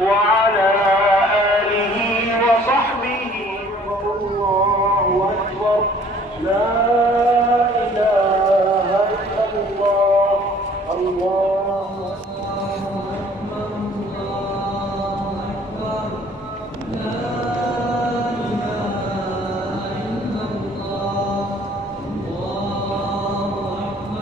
وعلى آله وصحبه. الله أكبر. لا إله إلا الله. الله أكبر. الله أكبر. لا إله إلا الله. الله أكبر.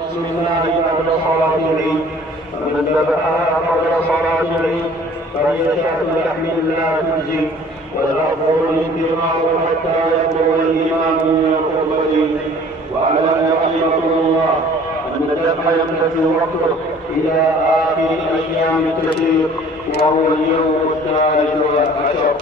بسم الله قبل صلاة العيد. فمن ذبحها قبل صلاة العيد فهي شاة لحم لا تجزي، والأفضل الانتظار حتى يبلغ الإمام من الخطبة. واعلم رحمكم الله أن الذبح يمتد وقته إلى آخر أيام التشريق، وهو اليوم 13 عشر.